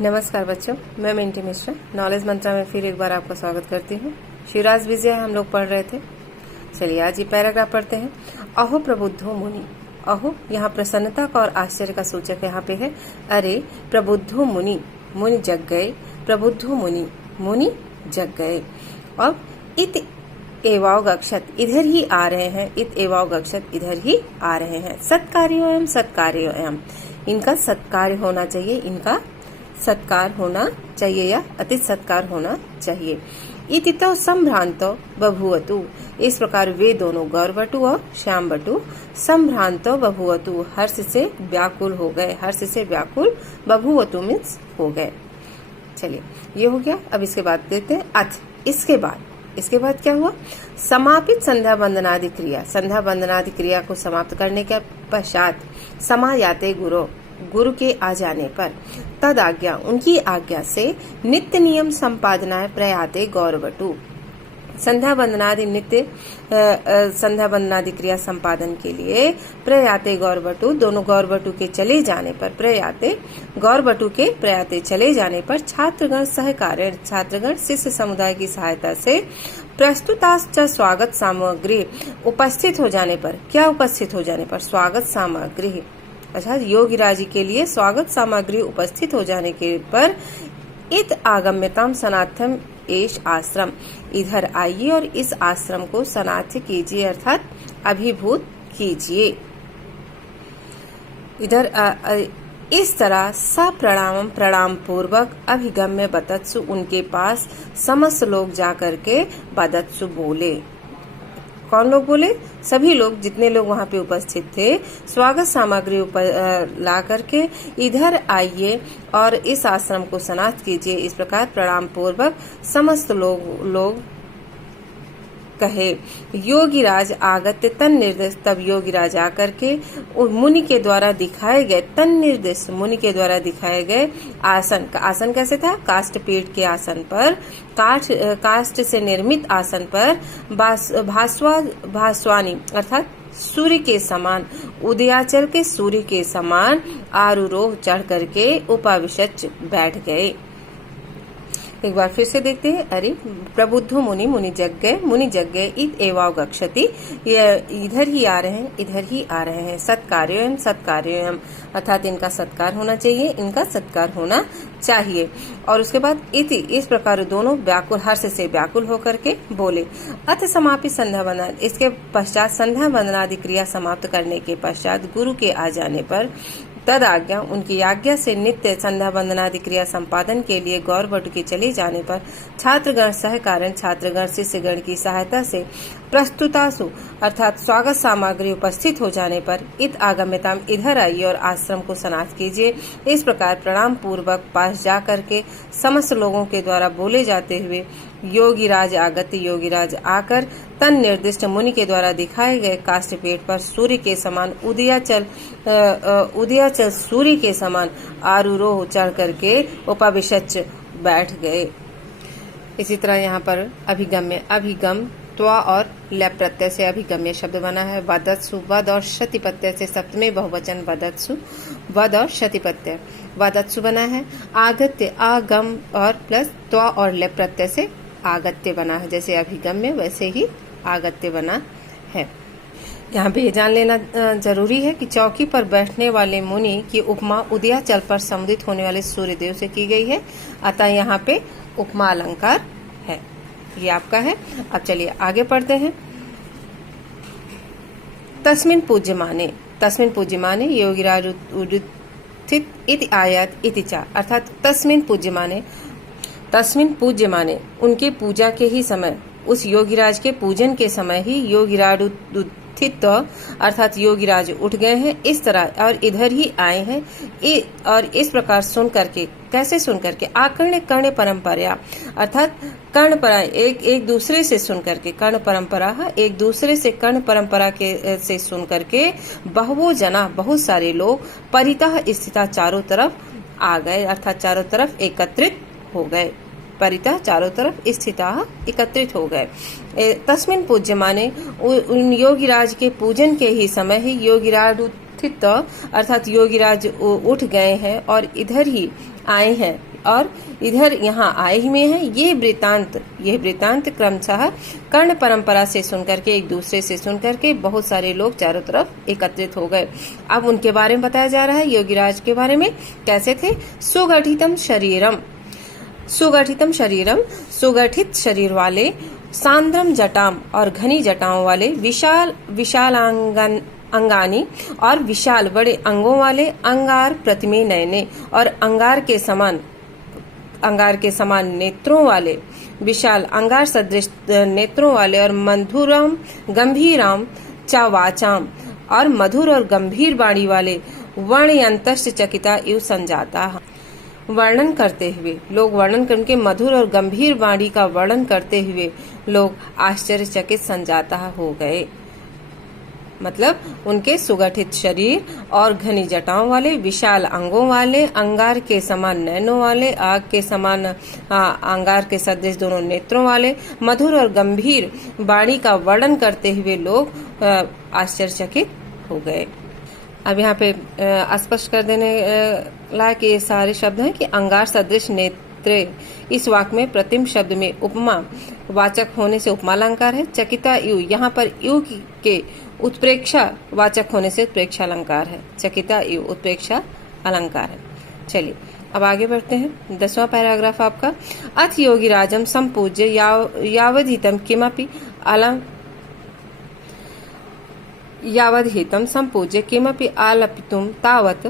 नमस्कार बच्चों, मैं मिंटी मिश्रा नॉलेज मंत्रा में फिर एक बार आपका स्वागत करती हूँ। शिवराज विजय हम लोग पढ़ रहे थे। चलिए आज ये पैराग्राफ पढ़ते हैं। अहो प्रबुद्धो मुनि। अहो यहाँ प्रसन्नता का और आश्चर्य का सूचक यहाँ पे है। अरे प्रबुद्धो मुनि, मुनि जग गए। प्रबुद्धो मुनि, मुनि जग गए। और इत एवावगक्षत, इधर ही आ रहे हैं। इत एवावगक्षत, इधर ही आ रहे हैं। सत्कार्योयम सत्कार्योयम, इनका सत्कार होना चाहिए। इनका सत्कार होना चाहिए या अति सत्कार होना चाहिए। इतितो संभ्रांतो बभुवतु, इस प्रकार वे दोनों गौरवटु और श्याम बटु संभ्रांतो बभुवतु, हर्ष से व्याकुल हो गए। हर्ष से व्याकुल बभुवतु मीन्स हो गए। चलिए ये हो गया। अब इसके बाद देते हैं अथ। इसके बाद क्या हुआ? समापित संध्या वंदनादि क्रिया। संध्या वंदनादि क्रिया को समाप्त करने के पश्चात समायाते गुरु के आ जाने पर तद आज्ञा, उनकी आज्ञा से नित्य नियम संपादनाएं प्रयाते गौरवटु। संध्या वंदनादि नित्य संध्या वंदनादि क्रिया संपादन के लिए प्रयाते गौरवटु, दोनों गौरवटु के चले जाने पर, प्रयाते गौरवटु के प्रयाते चले जाने पर छात्रगण सहकार्य, छात्रगण शिष्य समुदाय की सहायता से प्रस्तुताश्च स्वागत सामग्री, उपस्थित हो जाने पर, क्या उपस्थित हो जाने पर? स्वागत सामग्री। अच्छा, योगिराज के लिए स्वागत सामग्री उपस्थित हो जाने के पर इत आगम्यताम सनाथम एष आश्रम, इधर आइए और इस आश्रम को सनाथ्य कीजिए अर्थात अभिभूत कीजिए। इधर इस तरह सप्रणाम, प्रणाम पूर्वक अभिगम्य बदत्सु, उनके पास समस्त लोग जाकर के बदत्सु बोले। कौन लोग बोले? सभी लोग, जितने लोग वहाँ पे उपस्थित थे। स्वागत सामग्री ला करके इधर आइए और इस आश्रम को सनाथ कीजिए। इस प्रकार प्रणाम पूर्वक समस्त लोग कहे। योगीराज आगत्य तन निर्देश, तब योगीराज आकर के मुनि के द्वारा दिखाए गए, तन निर्देश मुनि के द्वारा दिखाए गए आसन, आसन कैसे था? काष्ठ पीठ के आसन पर, काष्ठ से निर्मित आसन पर भास्वानी अर्थात सूर्य के समान, उदयाचल के सूर्य के समान आरूरोह चढ़ करके उपाविशच बैठ गए। एक बार फिर से देखते हैं। अरे प्रबुद्धो मुनि, मुनि जग गए। इत एवावगक्षति, इधर ही आ रहे हैं, इधर ही आ रहे हैं। सत्कार्योयम सत्कार्योयम, अर्थात इनका सत्कार होना चाहिए, इनका सत्कार होना चाहिए। और उसके बाद इति, इस प्रकार दोनों व्याकुल, हर्ष से व्याकुल होकर के बोले। अथ समापि संध्या वंदना, इसके पश्चात संध्या वंदनादि क्रिया समाप्त करने के पश्चात गुरु के आ जाने पर तद आज्ञा, उनकी आज्ञा से नित्य संध्या वंदनादि क्रिया संपादन के लिए गौरवटु के चले जाने पर छात्रगण सहकारण, छात्रगण शिष्यगण की सहायता से प्रस्तुतासु अर्थात स्वागत सामग्री उपस्थित हो जाने पर इत आगम्यताम, इधर आइए और आश्रम को सनाथ कीजिए। इस प्रकार प्रणाम पूर्वक पास जा करके समस्त लोगों के द्वारा बोले जाते हुए योगीराज आगत्य, योगीराज आकर तन निर्दिष्ट मुनि के द्वारा दिखाए गए काष्ठपेट पर सूर्य के समान उदयाचल सूर्य के समान आरूरोह चढ़ करके उपाविशच बैठ गए। इसी तरह यहाँ पर अभिगम्य, अभिगम त्वा और लय प्रत्यय से अभिगम्य शब्द बना है। वदत्सु, वद और शति प्रत्यय से सप्तमी बहुवचन वदत्सु, वद और शति प्रत्यय वदत्सु बना है। आगत्य, आगम और प्लस त्वा और लय प्रत्यय से आगत्य बना है। जैसे अभिगम्य वैसे ही आगत्य बना है। यहाँ पे जान लेना जरूरी है कि चौकी पर बैठने वाले मुनि की उपमा उदयाचल पर समुदित होने वाले सूर्यदेव से की गई है, अतः यहाँ पे उपमा अलंकार है। ये आपका है। अब चलिए आगे पढ़ते हैं। तस्मिन् पूज्यमाने योगिराज उदित इति आयात इति चा, अर्थात तस्मिन् पूज्यमाने उनके पूजा के ही समय, उस योगिराज के पूजन के समय ही योगिराज उत्थित अर्थात योगिराज उठ गए हैं। इस तरह और इधर ही आए हैं। और इस प्रकार सुन करके, कैसे सुन करके? आकर्ण कर्ण परंपरा अर्थात कर्ण परंपरा, एक दूसरे से सुन करके, कर्ण परंपरा एक दूसरे से कर्ण परंपरा के से सुन करके बहुवो जना, बहुत सारे लोग परितः स्थिता चारों तरफ आ गए, अर्थात चारों तरफ एकत्रित हो गए। परितः चारों तरफ स्थिता एकत्रित हो गए। तस्मिन् पूज्यमाने, उन योगिराज के पूजन के ही समय ही योगिराज उत्थित अर्थात योगीराज उठ गए हैं और इधर ही आए हैं और इधर यहाँ आए हुए हैं। ये वृतांत क्रमशः कर्ण परंपरा से सुनकर के, एक दूसरे से सुनकर के बहुत सारे लोग चारों तरफ एकत्रित हो गए। अब उनके बारे में बताया जा रहा है, योगीराज के बारे में। कैसे थे? सुगठित शरीरम, सुगठित शरीर वाले, सांद्रम जटाम और घनी जटाओं वाले, विशाल अंगानी और विशाल बड़े अंगों वाले, अंगार प्रतिमे नयने और अंगार के समान नेत्रों वाले, विशाल अंगार सदृश नेत्रों वाले, और मधुरम गंभीराम चावाचाम और मधुर और गंभीर वाणी वाले, वर्णयंतश्च चकिता इव संजाता। वर्णन करते हुए लोग, वर्णन करके मधुर और गंभीर वाणी का वर्णन करते हुए लोग आश्चर्यचकित संजाता हो गए। मतलब उनके सुगठित शरीर और घनी जटाओं वाले, विशाल अंगों वाले, अंगार के समान नयनों वाले, आग के समान अंगार के सदृश दोनों नेत्रों वाले, मधुर और गंभीर वाणी का वर्णन करते हुए लोग आश्चर्यचकित हो गए। अब यहाँ पे स्पष्ट कर देने लायक ये सारे शब्द हैं कि अंगार सदृश नेत्रे इस वाक्य में प्रतिम शब्द में उपमा वाचक होने से उपमा अलंकार है। चकिता यु, यहाँ पर यु के उत्प्रेक्षा वाचक होने से उत्प्रेक्षा अलंकार है। चकिता यु उत्प्रेक्षा अलंकार है। चलिए अब आगे बढ़ते हैं। 10वां पैराग्राफ आपका, अथ योगीराजम संपूज्य यावधितम किमपि यावद्हितं संपूज्य किमपि आलपितुं तावत्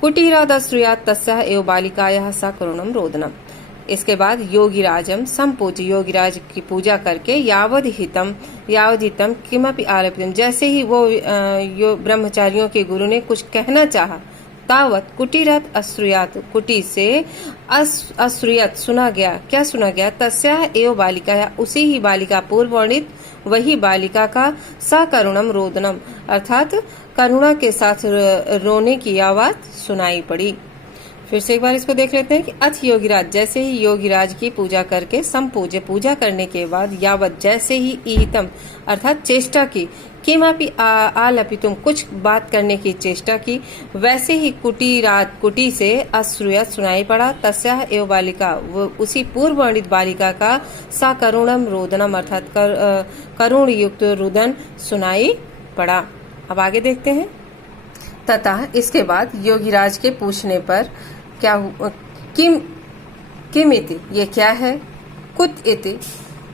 कुटीरादश्रूयात् तस्याः एव बालिकायाः सा करुणं रोदनम्। इसके बाद योगीराजम संपूज्य, योगीराज की पूजा करके, यावद्हितं किमपि आलपितुं, जैसे ही वो ब्रह्मचारियों के गुरु ने कुछ कहना चाहा, तावत कुटीरात अश्रूयात, कुटी से अश्रूयात सुना गया। क्या सुना गया? तस्याः एव बालिकायाः, उसी ही बालिका, पूर्व वर्णित वही बालिका का सकरुणम रोदनम अर्थात करुणा के साथ रोने की आवाज सुनाई पड़ी। फिर से एक बार इसको देख लेते हैं कि अथ योगीराज, जैसे ही योगीराज की पूजा करके, संपूज्य पूजा करने के बाद, यावत जैसे ही, ईहितम अर्थात चेष्टा की, किमपि आलपितुम कुछ बात करने की चेष्टा की, वैसे ही कुटी से अश्रूयात सुनाई पड़ा, तस्याः एव बालिका, वो उसी पूर्व वर्णित बालिका का सकरुणम रोदनम अर्थात करुण युक्त रुदन सुनाई पड़ा। अब आगे देखते हैं। तथा इसके बाद योगीराज के पूछने पर क्या किम इति, ये क्या है? कुत इति,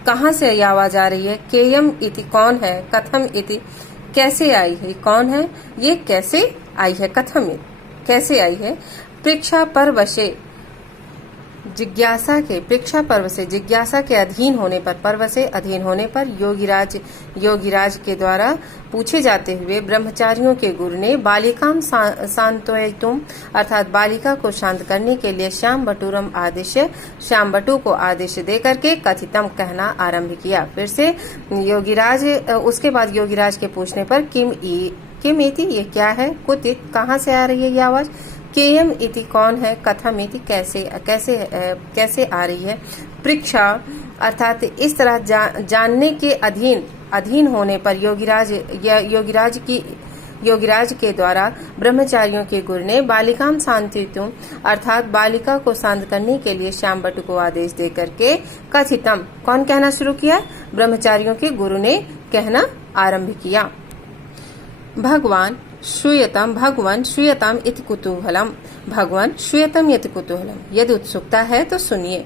कहाँ से ये आवाज आ रही है? केयम इति, कौन है? कथम इति, कैसे आई है? कौन है? ये कैसे आई है? कथम कैसे आई है? परीक्षा परवशे, जिज्ञासा के, परीक्षा पर्व से, जिज्ञासा के अधीन होने पर, पर्व से अधीन होने पर, योगीराज के द्वारा पूछे जाते हुए ब्रह्मचारियों के गुरु ने बालिकाम सांत्वयितुम अर्थात बालिका को शांत करने के लिए श्याम बटु को आदेश दे करके कथितम कहना आरंभ किया। फिर से योगीराज, उसके बाद योगीराज के पूछने पर किम इति, ये क्या है? कुतित, कहाँ से आ रही है ये आवाज? केयम इति, कौन है? कथम इति, कैसे आ रही है? परीक्षा अर्थात इस तरह जानने के अधीन होने पर योगीराज के द्वारा ब्रह्मचारियों के गुरु ने बालिकाम शांतितुम अर्थात बालिका को शांत करने के लिए श्याम बटु को आदेश दे करके कथितम, कौन कहना शुरू किया? ब्रह्मचारियों के गुरु ने कहना आरंभ किया। भगवान श्रूयताम इति कुतूहलम, भगवान श्रूयतम इति कुतूहलम, यदि उत्सुकता है तो सुनिए।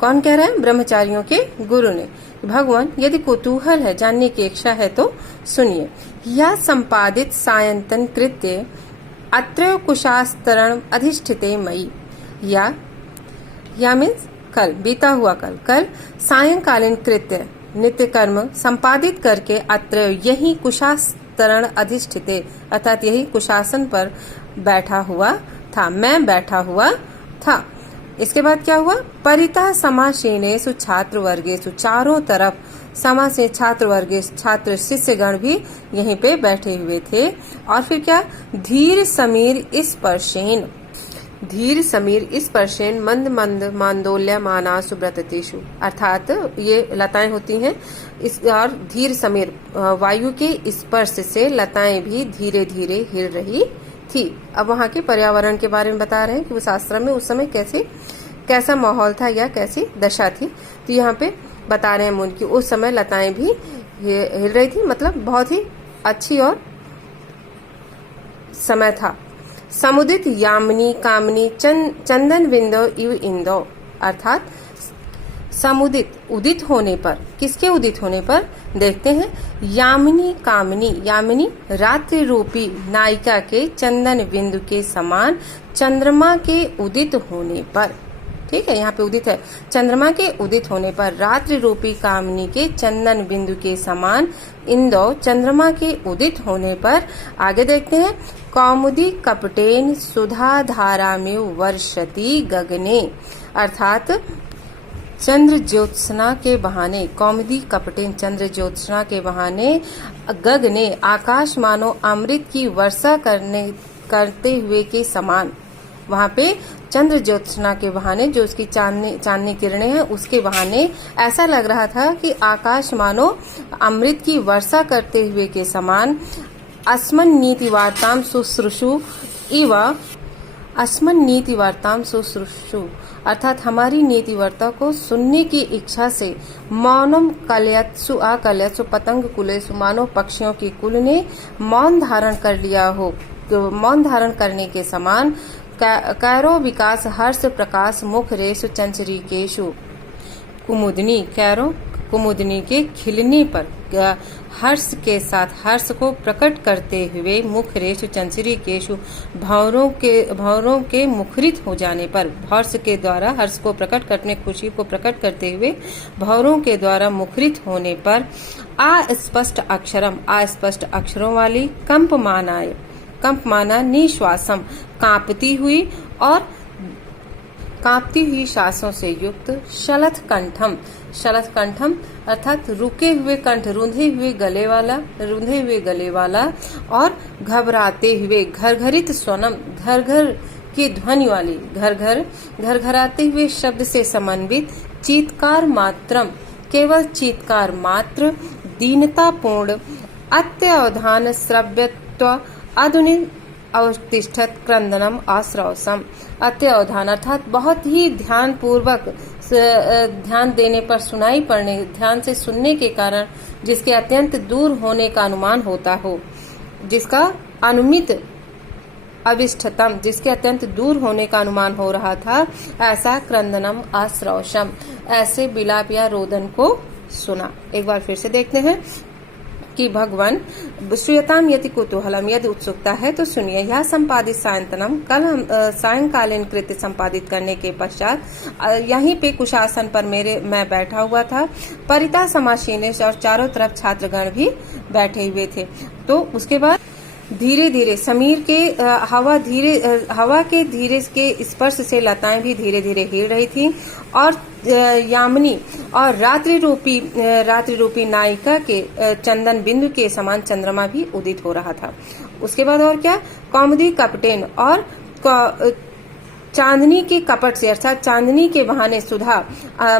कौन कह रहा है? ब्रह्मचारियों के गुरु ने। भगवान यदि कुतूहल है, जानने की इच्छा है तो सुनिए। या संपादित सायंतन कृत्य अत्र कुशास्तरण अधिष्ठिते मई, या मीन्स कल, बीता हुआ कल सायंकालीन कृत्य नित्य कर्म संपादित करके अत्र यही कुशास्तरण अधिष्ठिते अर्थात यही कुशासन पर बैठा हुआ था, मैं बैठा हुआ था। इसके बाद क्या हुआ? परितः समासीनेषु छात्र वर्गेषु, चारों तरफ समा से छात्र वर्गे, छात्र शिष्यगण भी यहीं पे बैठे हुए थे। और फिर क्या? धीर समीर स्पर्शेन, धीर समीर स्पर्शेन मंद मंद मांदोल्या माना सुब्रततेषु, अर्थात ये लताएं होती हैं इस और धीर समीर वायु के स्पर्श से लताएं भी धीरे धीरे हिल रही थी। अब वहाँ के पर्यावरण के बारे में बता रहे हैं कि उस आश्रम में उस समय कैसा माहौल था या कैसी दशा थी। तो यहाँ पे बता रहे हैं मुनि कि उस समय लताएं भी हिल रही थी, मतलब बहुत ही अच्छी और समय था। समुदित यामिनी कामिनी चंदन विंदो इव इंदो, अर्थात समुदित उदित होने पर, किसके उदित होने पर देखते हैं, यामिनी कामिनी, यामिनी रात्रि रूपी नायिका के चंदन बिंदु के समान चंद्रमा के उदित होने पर, ठीक है, यहाँ पे उदित है, चंद्रमा के उदित होने पर रात्रि रूपी कामिनी के चंदन बिंदु के समान इंदो, चंद्रमा के उदित होने पर आगे देखते हैं, कौमुदी कपटेन सुधा धारा में वर्षति गगने, अर्थात चंद्र ज्योत्सना के बहाने, कौमुदी कपटेन चंद्र ज्योत्सना के बहाने गगने आकाश मानो अमृत की वर्षा करते हुए के समान, वहाँ पे चंद्र ज्योत्सना के बहाने जो उसकी चांदनी किरणें हैं उसके बहाने ऐसा लग रहा था कि आकाश मानो अमृत की वर्षा करते हुए के समान। अस्मन नीति वार्ताम शुश्रूषु इव, अस्मन नीति वार्ताम शुश्रूषु, अर्थात हमारी नीति वार्ता को सुनने की इच्छा से मौनम कलयत्सु आकलयत्सु पतंग कुलेसु, मानो पक्षियों की कुल ने मौन धारण कर लिया हो, तो मौन धारण करने के समान कैरो विकास हर्ष प्रकाश मुख रेशु चंचरीकेशु, कुमुदनी, कैरो कुमुदनी के खिलने पर हर्ष के साथ हर्ष को प्रकट करते हुए मुख रेशु चंचरीकेशु, भंवरों के मुखरित हो जाने पर, हर्ष के द्वारा हर्ष को प्रकट करने, खुशी को प्रकट करते हुए भंवरों के द्वारा मुखरित होने पर अस्पष्ट अक्षरम, अस्पष्ट अक्षरों वाली कंपमानाय, कंप माना निश्वासम, कांपती हुई और कांपती हुई सांसों से युक्त, शलथ कंठम, शलथ कंठम अर्थात रुके हुए कंठ, रूंधे हुए गले वाला और घबराते हुए, घरघरित स्वनम, घर घर की ध्वनि वाली, घर घराते हुए शब्द से समन्वित, चीत्कार मात्रम, केवल चीत्कार मात्र, दीनतापूर्ण, अत्यवधान श्रव्यत्व आधुनिक अवतिष्ठत क्रंदनम आश्रवसम, अत्यवधान अर्थात बहुत ही ध्यान पूर्वक ध्यान देने पर सुनाई पड़ने, ध्यान से सुनने के कारण जिसके अत्यंत दूर होने का अनुमान होता हो, जिसका अनुमित अविष्ठतम, जिसके अत्यंत दूर होने का अनुमान हो रहा था, ऐसा क्रंदनम आश्रवसम, ऐसे बिलाप या रोदन को सुना। एक बार फिर से देखते हैं कि भगवान श्रूयताम यदि कुतूहलम, यदि उत्सुकता है तो सुनिए। यह संपादित सायंतनम, कल हम सायंकालीन कृत्य संपादित करने के पश्चात यहीं पे कुशासन पर मैं बैठा हुआ था, परिता समासीनेश और चारों तरफ छात्रगण भी बैठे हुए थे। तो उसके बाद धीरे धीरे समीर के हवा के धीरे के स्पर्श से लताएं भी धीरे धीरे हिल रही थी और यामिनी और रात्रि रूपी नायिका के चंदन बिंदु के समान चंद्रमा भी उदित हो रहा था। उसके बाद और क्या, कौमुदी कपटेन और चांदनी के कपट से अर्थात चांदनी के बहाने सुधा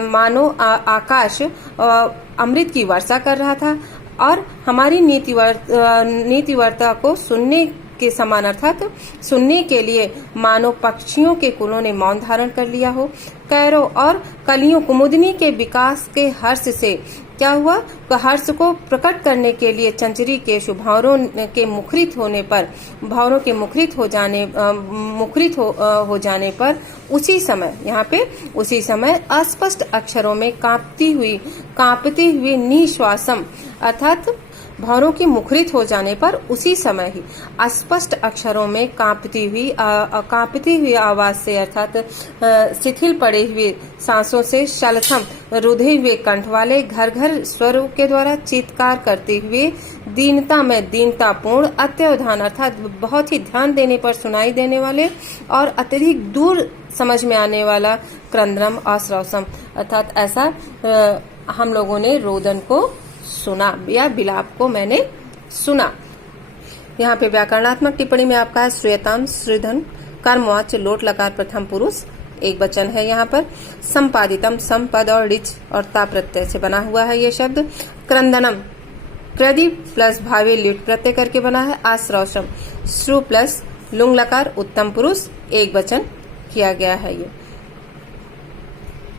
मानो आकाश अमृत की वर्षा कर रहा था और हमारी नीति वार्ता को सुनने के समान अर्थात सुनने के लिए मानो पक्षियों के कुलों ने मौन धारण कर लिया हो। कैरो और कलियों कुमुदनी के विकास के हर्ष से क्या हुआ, तो हर्ष को प्रकट करने के लिए चंचरी के भंवरों के मुखरित होने पर, भंवरों के मुखरित हो जाने पर उसी समय, यहाँ पे उसी समय अस्पष्ट अक्षरों में कांपती हुई निश्वासम अर्थात भंवरों की मुखरित हो जाने पर उसी समय ही अस्पष्ट अक्षरों में कांपती हुई आवाज से अर्थात शिथिल पड़े हुए सांसों से शलथम रुधे हुए कंठ वाले घर घर स्वरों के द्वारा चित्कार करते हुए दीनता में दीनतापूर्ण, अत्यवधान अर्थात बहुत ही ध्यान देने पर सुनाई देने वाले और अत्यधिक दूर समझ में आने वाला क्रंदनम आश्रवसम अर्थात ऐसा हम लोगों ने रोदन को सुना या बिलाप को मैंने सुना। यहाँ पे व्याकरणात्मक टिप्पणी में आपका है श्रूयताम श्रीधन कर्मवाच लोट लकार प्रथम पुरुष एक वचन है यहाँ पर। संपादितम सम पद और रिच और ता प्रत्यय से बना हुआ है ये शब्द। क्रंदनम प्रदीप प्लस भावे लिट प्रत्यय करके बना है। आश्रौषम श्रु प्लस लुंग लकार उत्तम पुरुष एक वचन किया गया है ये।